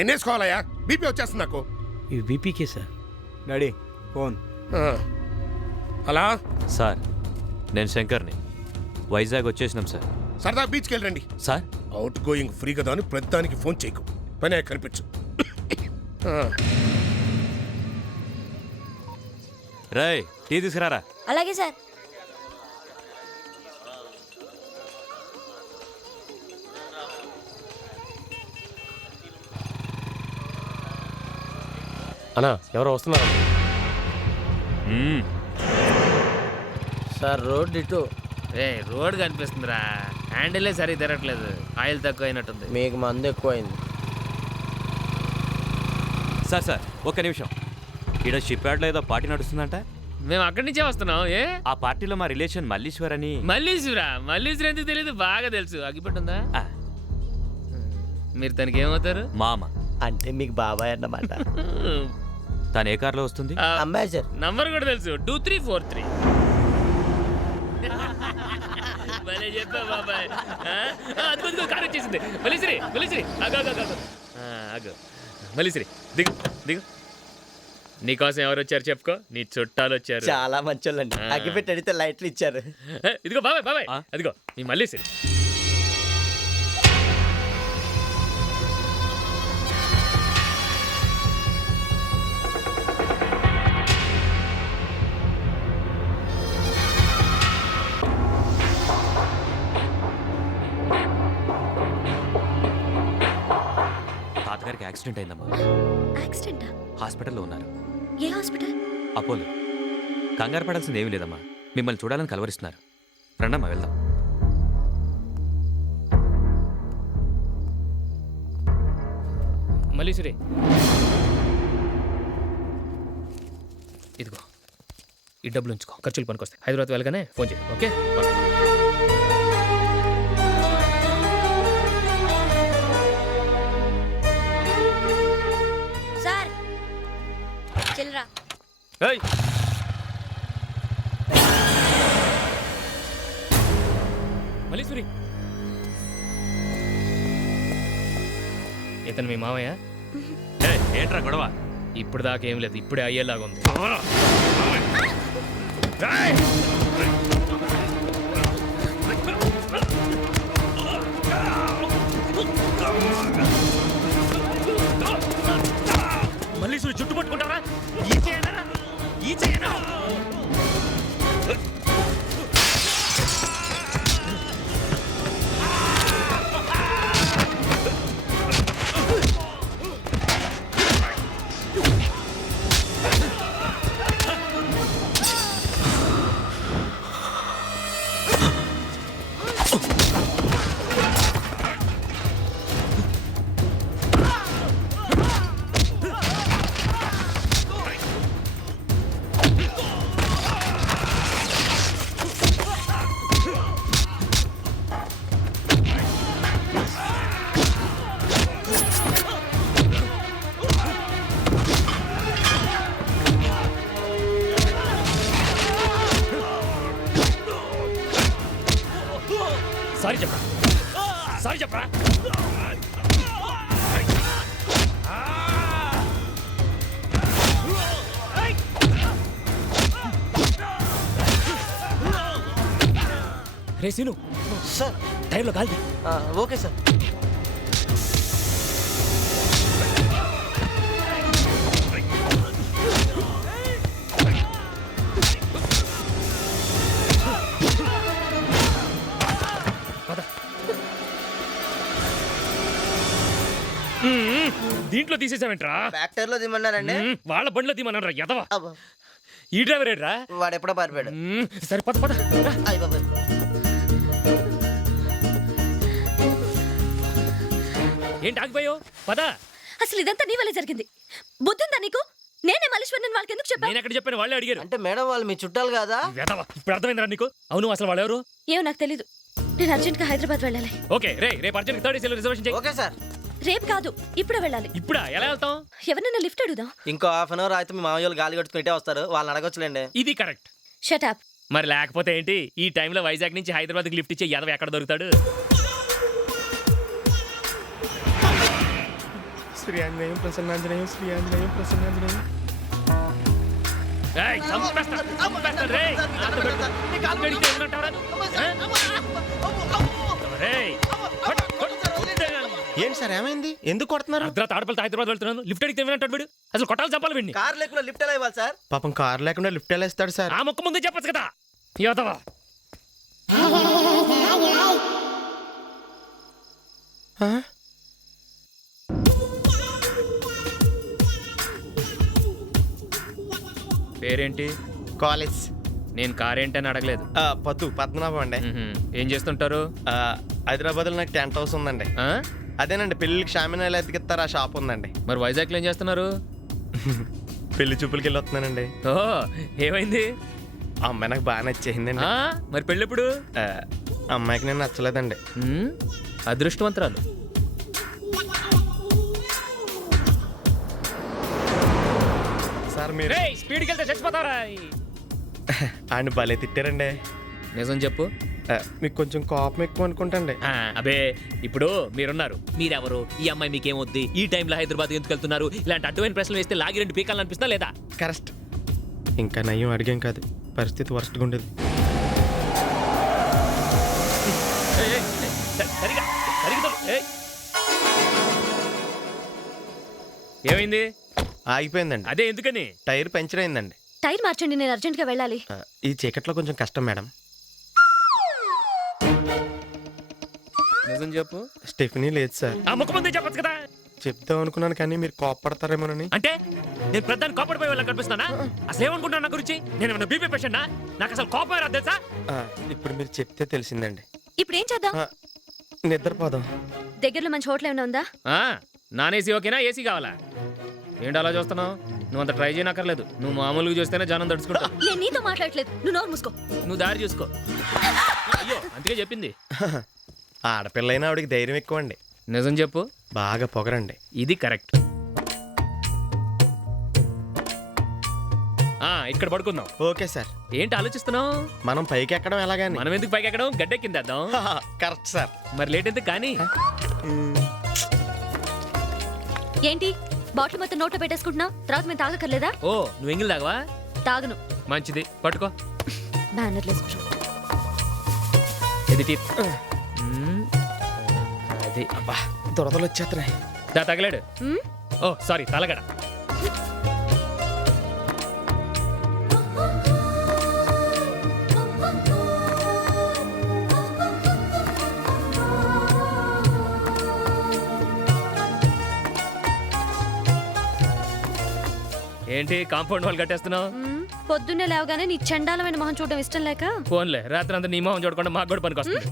ఎన్నేసుకోవాలయ్యా? BP వచ్చేస్తుంది నాకు. ఇవి బీపీకే సార్. Daddy phone. అలా సార్ నేను శంకర్ని. వైజాగ్ వచ్చేసినాం సార్. సరదా బీచ్కి వెళ్ళండి సార్. అవుట్ గోయింగ్ ఫ్రీ కదా అని ప్రతిదానికి ఫోన్ చేయకు. పని కనిపించు. రేయ్ టీ తీసుకురారా. అలాగే సార్. అన్నా ఎవరో వస్తున్నారు సార్ రోడ్ ఇటు. రోడ్ కనిపిస్తుందిరా, హ్యాండిలే సరిగ్గా తిరగట్లేదు, ఆయిల్ తక్కువ అయినట్టుంది. మీకు మందు ఎక్కువైంది. సార్ సార్ ఒక్క నిమిషం. ఇక్కడ షిప్ యార్డ్లో ఏదో పార్టీ నడుస్తుందంట. మేము అక్కడి నుంచే వస్తున్నాం. ఆ పార్టీలో మా రిలేషన్ మల్లీశ్వర్ అని. మల్లీశ్వర ఎందుకు తెలియదు? బాగా తెలుసు. అగ్గిపెట్టుందా? మీరు తనకి ఏమవుతారు? మామ. అంటే మీకు బాబాయ్ అన్నమాట. తను ఏ కార్లో వస్తుంది? అంబాసిడర్. నంబర్ కూడా తెలుసు, 2343. భలే చెప్పా బాబాయ్. అద్భుతంగా కారు వచ్చేసింది. మల్లీశ్వరి ఆగు. మల్లీశ్వరి దిగు దిగు. నీకోసం ఎవరు వచ్చారు చెప్పుకో. నీ చుట్టాలు వచ్చారు. చాలా మంచోళ్ళండి. అగ్గిపెట్టి అడిగితే లైట్లు ఇచ్చారు. ఇదిగో బాబాయ్ అదిగో నీ మల్లీశ్వరి. తాతగారికి యాక్సిడెంట్ అయిందమ్మా. యాక్సిడెంటా? హాస్పిటల్లో ఉన్నారు. ఏ హాస్పిటల్? అపోలో. కంగారు పడాల్సింది ఏమీ లేదమ్మా. మిమ్మల్ని చూడాలని కలవరిస్తున్నారు. రండమ్మా వెళ్దాం. మల్లీశ్వరి ఇదిగో ఈ డబ్బులు ఉంచుకో, ఖర్చులు పనికొస్తాయి. హైదరాబాద్ వెళ్ళగానే ఫోన్ చేయి. ఓకే సార్ చిల్లరా. మల్లీశ్వరి ఇతను మీ మామయ్య? ఏంట్రా గొడవ? ఇప్పుడు దాకా ఏం లేదు, ఇప్పుడే అయ్యేలాగా ఉంది. మల్లీశ్వరి చుట్టు పట్టుకుంటారా? ఈ చేయనా? సారీ చెప్పరా. రే సీను సార్ టైర్లో గాలి. Okay sir. దీంట్లో తీసేసావేంట్రా? ఫ్యాక్టరీలో దిమ్మన్నారండి. వాళ్ళ బండిలో తీమన్నారా ఎదవా? ఈ డ్రైవర్ ఏంట్రా? వాడు ఎప్పుడో పారిపోయాడు. సరే పద పద. ఏంటి ఆగిపోయావు? పద. అసలు ఇదంతా నీ వల్లే జరిగింది. బుద్ధిందా నీకు? నేనే మల్లీశ్వరి వాళ్ళకి ఎందుకు చెప్పాను? నేను ఎక్కడ చెప్పాను? వాళ్ళే అడిగారు. అంటే మేడం వాళ్ళు మీ చుట్టాలు కాదా? ఇప్పుడు అర్థమైందిరా నీకు? అవును, అసలు వాళ్ళు ఎవరు? ఏమో నాకు తెలీదు. నేను అర్జెంట్ గా హైదరాబాద్ వెళ్ళాలి. ఓకే రేపు అర్జెంట్ 3rd AC రిజర్వేషన్ చేయి. Okay sir. రేపు కాదు, ఇప్పుడే వెళ్ళాలి. ఇప్పుడా? ఎలా వెళ్తాం? ఎవరైనా లిఫ్ట్ అడుగుదాం. ఇంకో హాఫ్ అన్ అవర్ అయితే మీ మామయ్య గాలి కట్టుకుంటే వస్తారు, వాళ్ళని అడగొచ్చులేండి. ఇది కరెక్ట్. Shut up. మరి లేకపోతే ఏంటి? ఈ టైంలో వైజాగ్ నుంచి హైదరాబాద్కి లిఫ్ట్ ఇచ్చే యాదవ్ ఎక్కడ దొరుకుతాడు? శ్రీ ఆంజనేయం ప్రసన్నాంజనేయం శ్రీ ఆంజనేయం ప్రసన్నాంజనేయం. ఏయ్, చంపేస్తా, చంపేస్తా, రేయ్. నాతో పెట్టుకో. ఇక్కడికి ఏమంటావురా? రేయ్, కొట్టు, కొట్టేయాలి. ఏంటి సార్ ఏమైంది? ఎందుకు కొడుతున్నారు? అర్ధరాత్రి ఆడపిల్లతో హైదరాబాద్ వెళ్తున్నాను, లిఫ్ట్ అడిగితే ఏమంటాడు వీడు? అసలు కొట్టాలి చంపాలి వీడిని. కార్ లేకుండా లిఫ్ట్ ఎలా ఇవ్వాలి సార్? పాపం కారు లేకుండా లిఫ్ట్ ఎలా ఇస్తాడు సార్? ఆ మొక్క ముందే చెప్పచ్చు కదా యోతవా. ఆ? పేరేంటి? కాలేజ్. నేను కారేంటి అని అడగలేదు. పద్దు పద్మనాభం అండి. ఏం చేస్తుంటారు? హైదరాబాద్లో నాకు టెంట్ హౌస్ ఉందండి. ఆ? అదేనండి పెళ్ళికి షామినాలు ఎతికిస్తారు, ఆ షాప్ ఉందండి. మరి వైజాగ్లో ఏం చేస్తున్నారు? పెళ్లి చూపులకి వెళ్ళి వస్తున్నానండి. ఓ, ఏమైంది? ఆ అమ్మాయి నాకు బాగా నచ్చేసిందండి. ఆ, మరి పెళ్ళెప్పుడు? అమ్మాయికి నేను నచ్చలేదండి. అదృష్టవంతరాలు. సార్ మీరు స్పీడ్కి వెళ్తే చచ్చిపోతారా? ఆయన భలే తిట్టారండి. నిజం చెప్పు. మీకు కొంచెం కోపం ఎక్కువ అనుకుంటండి. అబే, ఇప్పుడు మీరున్నారు, మీరెవరు, ఈ అమ్మాయి మీకేమొద్ది, ఈ టైంలో హైదరాబాద్ ఎందుకు వెళ్తున్నారు, ఇలాంటి అడ్డమైన ప్రశ్నలు వేస్తే లాగి రెండు పీకాలని అనిపిస్తా లేదా? కరెక్ట్. ఇంకా నయ్యం అడిగాం కాదు, పరిస్థితి వరస్ట్గా ఉండేది. సరిగా సరిగా తోలు. ఏమైంది? ఆగిపోయిందండి. అదే ఎందుకని? టైర్ పంచర్ అయిందండి. టైర్ మార్చండి, నేను అర్జెంట్గా వెళ్ళాలి. ఈ చీకట్లో కొంచెం కష్టం మేడం. నిజం చెప్పు. స్టెఫినీ లేదు సార్. ఆ ముఖ ముందే చెప్పచ్చు కదా. చెప్తాం అనుకున్నాను కానీ మీరు కోపడతారేమోనని. అంటే నేను ప్రధాని కోపడిపోయి వాళ్ళకి కనిపిస్తానా? అసలు ఏమనుకుంటున్నా నా గురించి? నేను ఏమన్నా బీపీ పేషెంటా? నాకు అసలు కోపం రాదు తెలుసా? ఇప్పుడు మీరు చెప్తే తెలిసిందండి. ఇప్పుడు ఏం చేద్దాం? నిద్రపోదాం. దగ్గరలో మంచి హోటల్ ఏమైనా ఉందా? నాన్ ఏసీ ఓకేనా, ఏసీ కావాలా? ఏంటి అలా చూస్తున్నావు? నువ్వు అంత ట్రై చేయనక్కర్లేదు, నువ్వు మామూలుగా చూస్తేనే జనం తడుచుకుంటావు. నేను నీతో మాట్లాడలేదు, నువ్వు నోరు మూసుకో. నువ్వు దారి చూసుకో. అయ్యో, అందుకే చెప్పింది. ఆడపిల్లైనా ఆవిడికి ధైర్యం ఎక్కువ అండి. నిజం చెప్పు. బాగా పొగరండి. ఇది కరెక్ట్. ఇక్కడ పడుకుందాం. Okay sir. ఏంటి ఆలోచిస్తున్నావు? మనం పైకి ఎక్కడం ఎలాగాని? మనం ఎందుకు పైకి ఎక్కడం, గడ్డ కిందేద్దాం. Correct sir. మరి లేట్ ఎందుకు కానీ? ఏంటి బాటిల్ మొత్తం నోట్లో పెట్టేసుకుంటున్నావు? తర్వాత మేము తాగక్కర్లేదా? ఓ, నువ్వు ఎంగిల్ తాగవా? తాగను. మంచిది, పట్టుకో. బ్యానర్లెస్ బ్రో. ఇది టిప్. అది అబ్బా, దొరదలు వచ్చేస్తున్నాయి. తగలాడు. ఓ సారీ, తలగడ. ఏంటి కాంపౌండ్ వాళ్ళు కట్టేస్తున్నావు? పొద్దున్నే లేవగానే నీ చండాలమైన మొహం చూడడం ఇష్టం లేక. ఫోన్లే, రాత్రి అంతా నీ మొహం చూడకుండా మాకు కూడా పనికి వస్తుంది.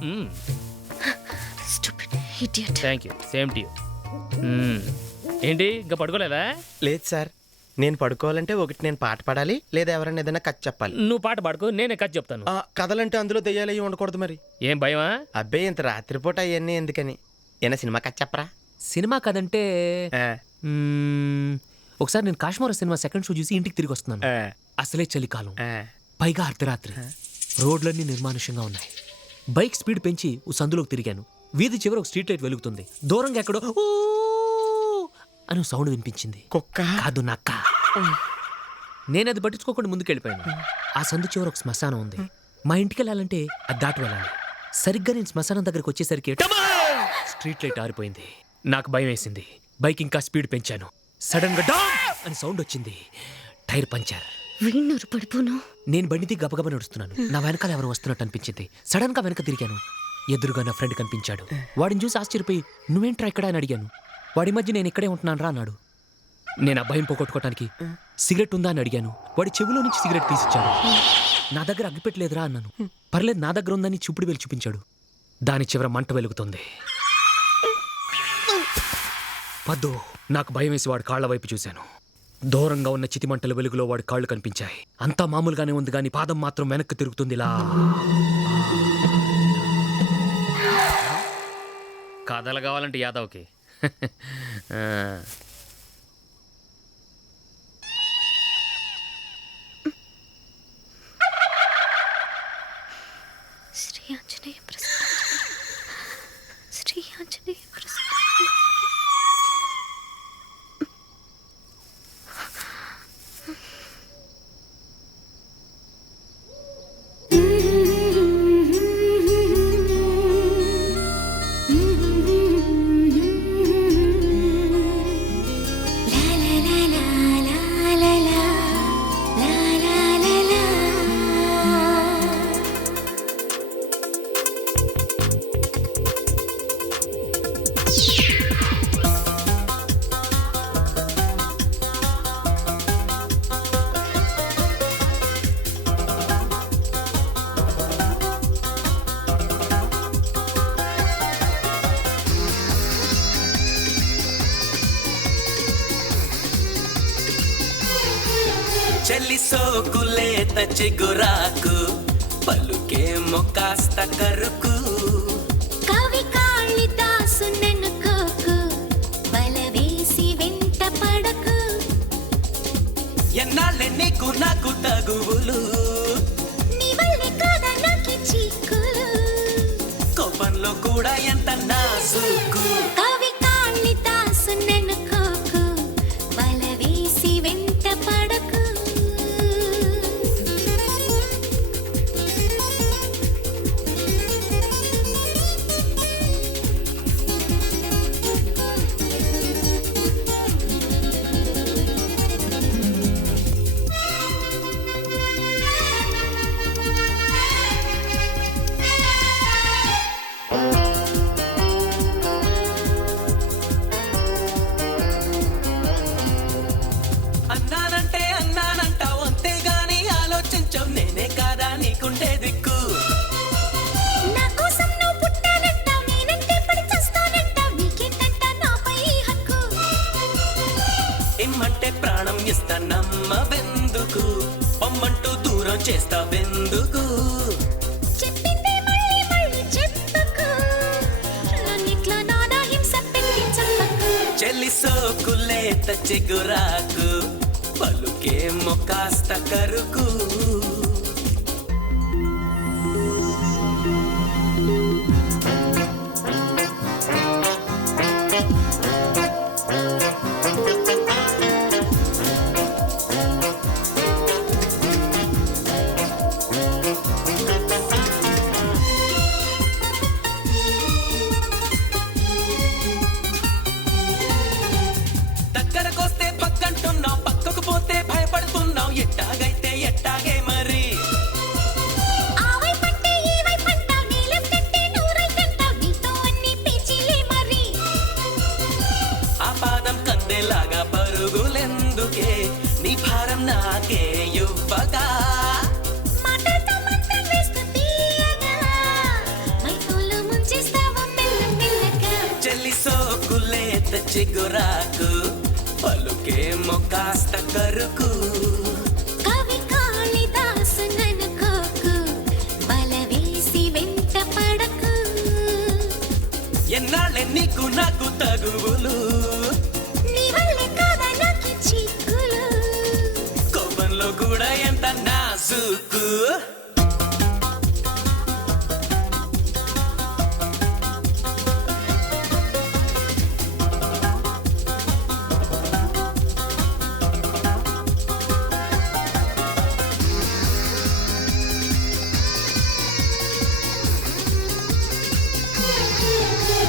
Thank you, same to you. ఏంటి ఇంకా పడుకోలేదా? లేదు సార్, నేను పడుకోవాలంటే ఒకటి నేను పాట పాడాలి, లేదా ఎవరైనా ఏదైనా కథ చెప్పాలి. నువ్వు పాట పాడుకో, నేనే కథ చెప్తాను. కథలంటే అందులో దెయ్యాలు అయ్యి ఉండకూడదు మరి. ఏం భయమా? అబ్బాయి ఇంత రాత్రిపూట అవన్నీ ఎందుకని. ఏనా సినిమా కథ చెప్పరా? సినిమా కదంటే ఒకసారి నేను కాశ్మీర్ సినిమా సెకండ్ షో చూసి ఇంటికి తిరిగి వస్తున్నాను. అసలే చలికాలం, పైగా అర్ధరాత్రి, రోడ్లన్నీ నిర్మానుష్యంగా ఉన్నాయి. బైక్ స్పీడ్ పెంచి ఓ సందులోకి తిరిగాను. వీధి చివర ఒక స్ట్రీట్ లైట్ వెలుగుతుంది. దూరంగా ఎక్కడో ఊ అని సౌండ్ వినిపించింది. కుక్క కాదు, నక్క. నేను అది పట్టించుకోకుండా ముందుకెళ్ళిపోయాను. ఆ సందు చివర ఒక శ్మశానం ఉంది. మా ఇంటికి వెళ్ళాలంటే అది దాటి వెళ్ళాలి. సరిగ్గా నేను శ్మశానం దగ్గరికి వచ్చేసరికి స్ట్రీట్ లైట్ ఆరిపోయింది. నాకు భయం వేసింది. బైక్ ఇంకా స్పీడ్ పెంచాను. సడన్ గా డామ్ అని సౌండ్ వచ్చింది. Tyre puncture. పడిపోను. నేను బండిది గబగబా నడుస్తున్నాను. నా వెనకాల ఎవరు వస్తున్నట్టు అనిపించింది. సడన్ గా వెనక తిరిగాను. ఎదురుగా నా ఫ్రెండ్ కనిపించాడు. వాడిని చూసి ఆశ్చర్యపోయి నువ్వేంట్రా ఇక్కడ అని అడిగాను. వాడి మధ్య నేను ఇక్కడే ఉంటున్నాను రా అన్నాడు. నేను ఆ భయం పోగొట్టుకోవటానికి సిగరెట్ ఉందా అని అడిగాను. వాడి చెవిలో నుంచి సిగరెట్ తీసిచ్చాడు. నా దగ్గర అగ్గిపెట్టలేదురా అన్నాను. పర్లేదు, నా దగ్గర ఉందని చూపుడు వేలు చూపించాడు. దాని చివర మంట వెలుగుతుంది. పద్దు, నాకు భయం వేసి వాడి కాళ్ల వైపు చూశాను. దూరంగా ఉన్న చితిమంటల వెలుగులో వాడి కాళ్ళు కనిపించాయి. అంతా మామూలుగానే ఉంది కానీ పాదం మాత్రం వెనక్కి తిరుగుతుందిలా. కథలు కావాలంటే యాదవ్కి. శ్రీ ఆంజనేయ ప్రసన్న, శ్రీ ఆంజనేయ ప్రసన్న. చెల్లి సోకులేత చిగురాకు పలుకే మొక్కాస్త కరుకు కవి కాళిదాసు నెనుకోకు బలవేసి వెంట పడకు ఎన్నాళ్ళే నీకు నాకు తగువులు నీ వల్లే కాదా నాకి చిక్కులు కోపంలో కూడా ఎంత నాజుకు కవి కాళిదాసు నెనుకోకు బలవేసి వెంట పడకు అన్నానంటే అన్నానంటావు అంతేగాని ఆలోచించవు నేనే కాదా నీకుంటే దిక్కు నా కోసం నువ్వు పుట్టానంటావు నేనంటే పడి చస్తానంటావు నీకేంటంట నాపై ఈ హక్కు ఇమ్మంటే ప్రాణం ఇస్తా నమ్మవెందుకు పొమ్మంటూ దూరం చేస్తావెందుకు చెప్పిందే మళ్ళీ మళ్ళీ చెప్పుకు నన్నిట్లా నానా హింస పెట్టి చెప్పకు చెల్లి సోకులేత చిగురాకు పలుకే మొక్కాస్త కరుకు దగ్గరకొస్తే పక్కంటున్నావు పక్కకు పోతే భయపడుతున్నావు ఎట్టాగైతే ఎట్టాగే మరి ఆ వైపంటే ఈ వైపంటావు నీ లెఫ్ట్ అంటే నువ్వు రైట్ అంటావు నీతో అన్ని పేచీలే మరి ఆ పాదం కందెలాగా పరుగులెందుకే నీ భారం నాకే ఇవ్వగా మాటలతో మంత్రం వేస్తూ తీయగా మైకోలో ముంచేస్తావు మెల్ల మెల్లగా చెల్లి సోకులేత చిగురాకు పలుకే మొక్కాస్త కరుకు కవి కాళిదాసు ననుకోకు బలవేసి వెంట పడకు ఎన్నాళ్ళే నీకు నాకు తగువులు నీ వల్లే కాదా నాకి చిక్కులు కోపంలో కూడా ఎంత నాజుకు